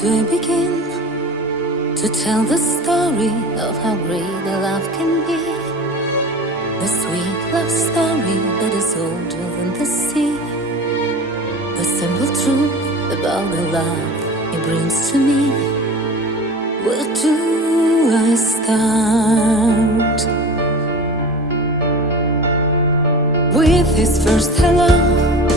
do I begin to tell the story of how great a love can be? The sweet love story that is older than the sea. The simple truth about the love he brings to me. Where do I start? With his first hello,